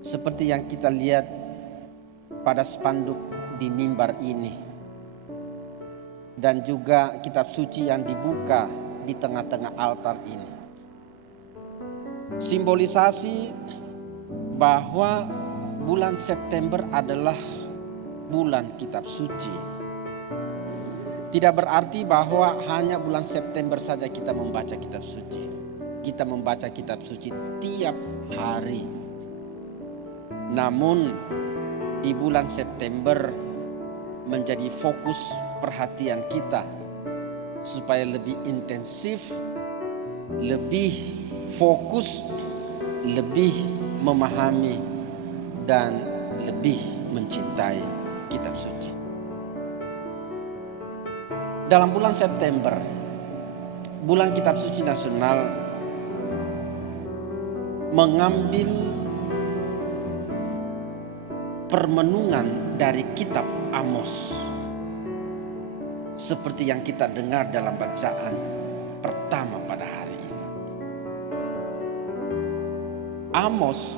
Seperti yang kita lihat pada spanduk di mimbar ini, dan juga kitab suci yang dibuka di tengah-tengah altar ini. Simbolisasi bahwa bulan September adalah bulan kitab suci. Tidak berarti bahwa hanya bulan September saja kita membaca kitab suci. Kita membaca kitab suci tiap hari. Namun di bulan September menjadi fokus perhatian kita supaya lebih intensif, lebih fokus, lebih memahami dan lebih mencintai kitab suci. Dalam bulan September, bulan kitab suci nasional mengambil permenungan dari kitab Amos, seperti yang kita dengar dalam bacaan pertama pada hari ini. Amos,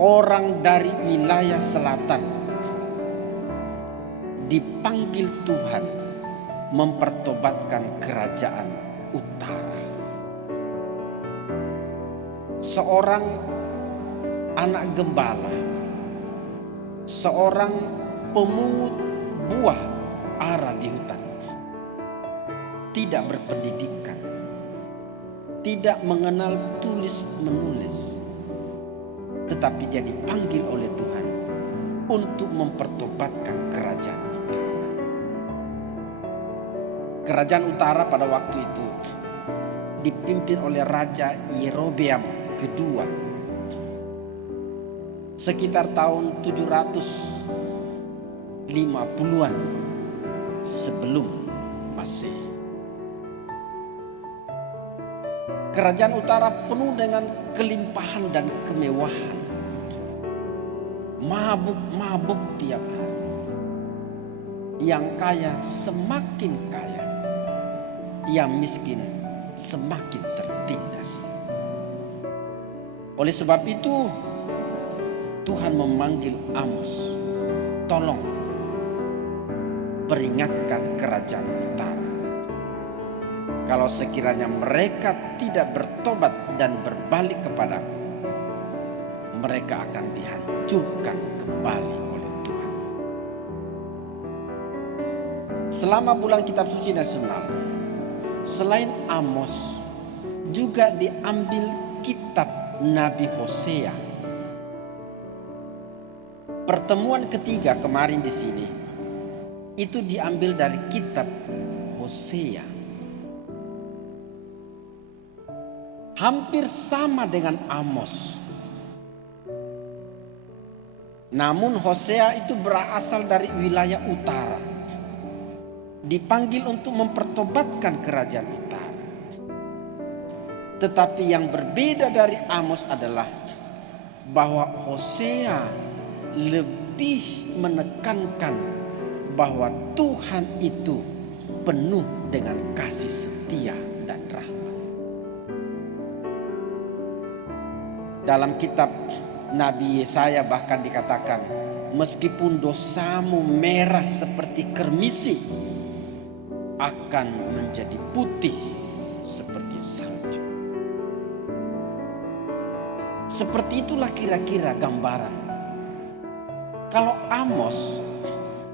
orang dari wilayah selatan, dipanggil Tuhan mempertobatkan kerajaan utara. Seorang anak gembala, seorang pemungut buah ara di hutan, tidak berpendidikan, tidak mengenal tulis menulis, tetapi dia dipanggil oleh Tuhan untuk mempertobatkan kerajaan utara. Kerajaan utara pada waktu itu dipimpin oleh Raja Yerobeam kedua, sekitar tahun 750-an sebelum Masehi. Kerajaan utara penuh dengan kelimpahan dan kemewahan. Mabuk-mabuk tiap hari. Yang kaya semakin kaya, yang miskin semakin tertindas. Oleh sebab itu Tuhan memanggil Amos, tolong peringatkan kerajaan utara. Kalau sekiranya mereka tidak bertobat dan berbalik kepadaku, mereka akan dihancurkan kembali oleh Tuhan. Selama bulan kitab suci nasional, selain Amos, juga diambil kitab Nabi Hosea. Pertemuan ketiga kemarin di sini itu diambil dari kitab Hosea. Hampir sama dengan Amos. Namun Hosea itu berasal dari wilayah utara. Dipanggil untuk mempertobatkan kerajaan utara. Tetapi yang berbeda dari Amos adalah bahwa Hosea lebih menekankan bahwa Tuhan itu penuh dengan kasih setia dan rahmat. Dalam kitab Nabi Yesaya bahkan dikatakan, meskipun dosamu merah seperti kermisi, akan menjadi putih seperti salju. Seperti itulah kira-kira gambaran. Kalau Amos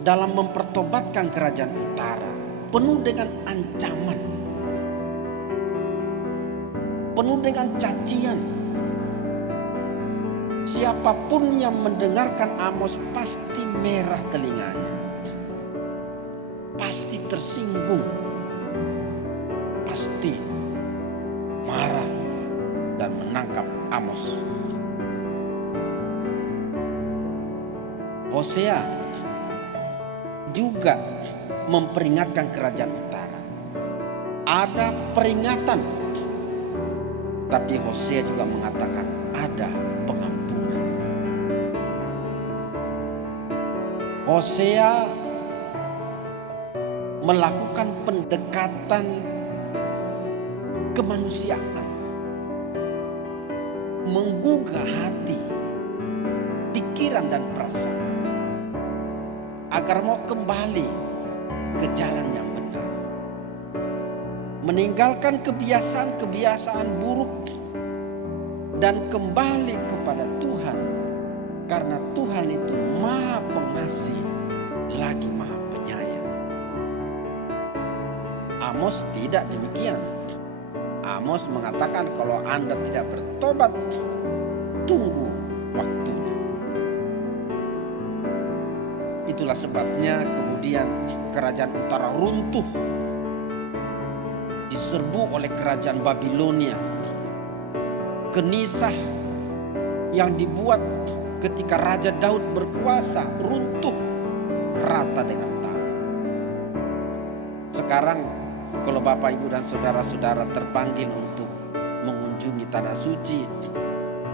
dalam mempertobatkan kerajaan utara penuh dengan ancaman, penuh dengan cacian. Siapapun yang mendengarkan Amos pasti merah telinganya, pasti tersinggung, pasti marah dan menangkap Amos. Hosea juga memperingatkan kerajaan utara. Ada peringatan, tapi Hosea juga mengatakan ada pengampunan. Hosea melakukan pendekatan kemanusiaan. menggugah hati, pikiran dan perasaan agar mau kembali ke jalan yang benar. Meninggalkan kebiasaan-kebiasaan buruk dan kembali kepada Tuhan, karena Tuhan itu Maha Pengasih lagi Maha Penyayang. Amos tidak demikian. Amos mengatakan kalau Anda tidak bertobat, tunggu waktunya. Itulah sebabnya kemudian kerajaan utara runtuh, diserbu oleh kerajaan Babilonia. Genisah yang dibuat ketika Raja Daud berkuasa runtuh rata dengan tanah. Sekarang kalau Bapak, Ibu dan saudara-saudara terpanggil untuk mengunjungi tanah suci,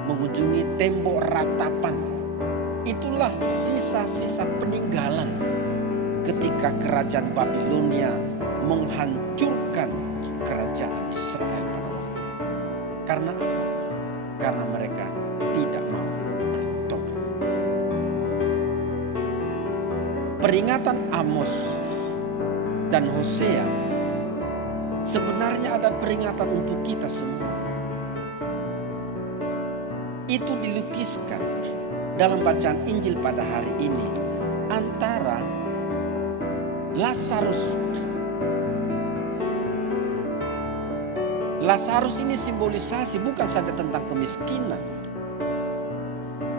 mengunjungi tembok ratapan, itulah sisa-sisa peninggalan ketika kerajaan Babilonia menghancurkan kerajaan Israel pada waktu itu. Karena apa? Karena mereka tidak mau bertobat. Peringatan Amos dan Hosea sebenarnya ada peringatan untuk kita semua. Itu dilukiskan dalam bacaan Injil pada hari ini antara Lazarus. Lazarus ini simbolisasi bukan saja tentang kemiskinan,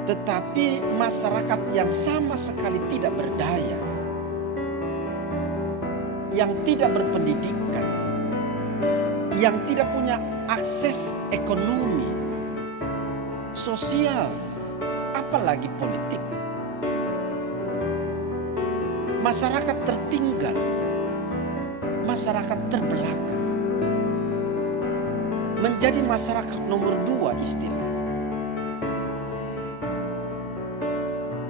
tetapi masyarakat yang sama sekali tidak berdaya, yang tidak berpendidikan, yang tidak punya akses ekonomi, sosial, apalagi politik. Masyarakat tertinggal, masyarakat terbelakang, menjadi masyarakat nomor 2 istilah.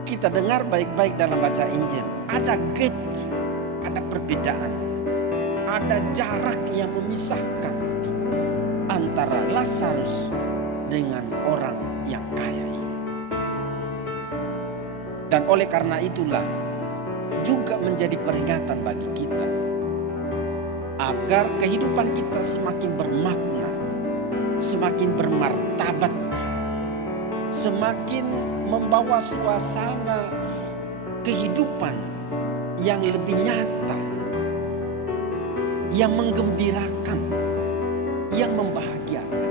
Kita dengar baik-baik dalam baca Injil, ada gap, ada perbedaan, ada jarak yang memisahkan antara Lazarus dengan orang yang kaya ini. Dan oleh karena itulah juga menjadi peringatan bagi kita agar kehidupan kita semakin bermakna, semakin bermartabat, semakin membawa suasana kehidupan yang lebih nyata, yang menggembirakan, yang membahagiakan.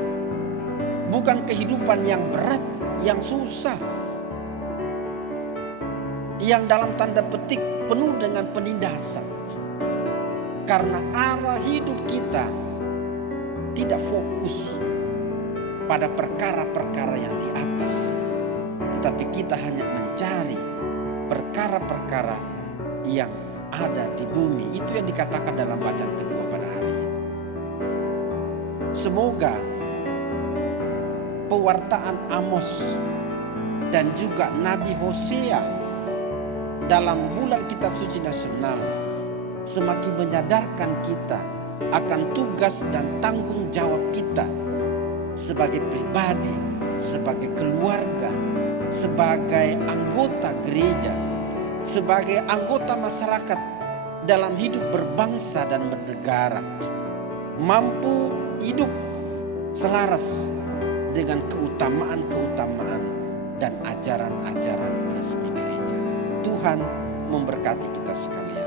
Bukan kehidupan yang berat, yang susah, yang dalam tanda petik penuh dengan penindasan. Karena arah hidup kita tidak fokus pada perkara-perkara yang di atas, tetapi kita hanya mencari perkara-perkara yang ada di bumi. Itu yang dikatakan dalam bacaan kedua pada hari ini. Semoga pewartaan Amos dan juga Nabi Hosea dalam bulan Kitab Suci Nasional semakin menyadarkan kita akan tugas dan tanggung jawab kita sebagai pribadi, sebagai keluarga, sebagai anggota gereja, sebagai anggota masyarakat dalam hidup berbangsa dan bernegara, mampu hidup selaras dengan keutamaan-keutamaan dan ajaran-ajaran resmi gereja. Tuhan memberkati kita sekalian.